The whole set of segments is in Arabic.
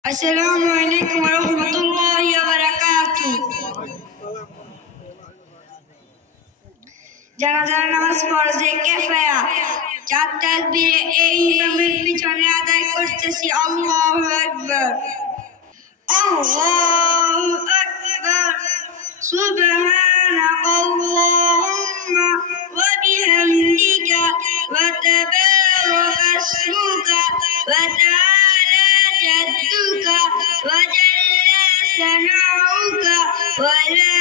Assalamualaikum warahmatullahi wabarakatuh. জানাজার নামাজ ফরজে কিফায়া। চার তাকবীরে এই ইমামের পিছনে আদায় করতেছি আল্লাহু আকবার। আল্লাহু আকবার। সুবহানাকাল্লাহুম্মা ওয়া বিহামদিকা ওয়া তাবারাকা ইসমুকা ওয়া তাআলা জাদ্দুকা ওয়া জাল্লা সানাউকা ওয়া লা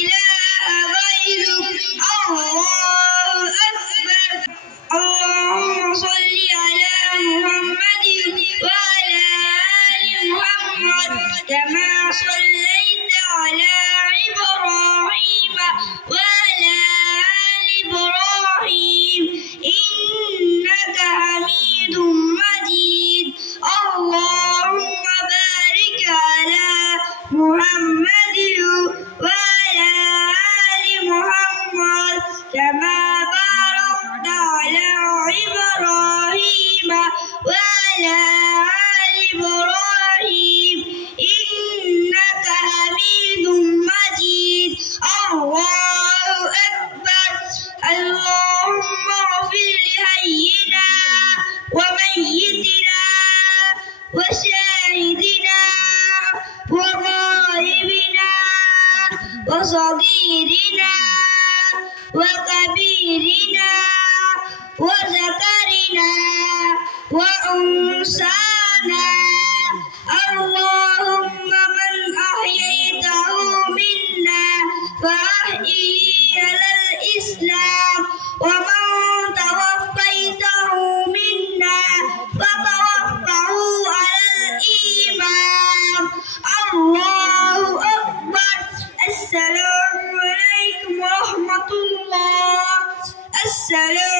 ইলাহা গায়রুক। আল্লাহু আকবার। اللهم صل على محمد وعلى آل محمد كما صليت على إبراهيم وعلى آل إبراهيم إنك حميد مجيد. اللهم بارك على محمد وعلى آل محمد كما باركت على إبراهيم وعلى آل إبراهيم إنك حميد مجيد. الله أكبر. اللهم اغفر لحينا وميتنا وشاهدنا وغائبنا وصغيرنا وكبيرنا وذكرنا وأنثانا. اللهم من أحييته منا فأحيه على الإسلام ومن توفيته منا فتوفه على الإيمان. الله أكبر. السلام عليكم ورحمة الله. السلام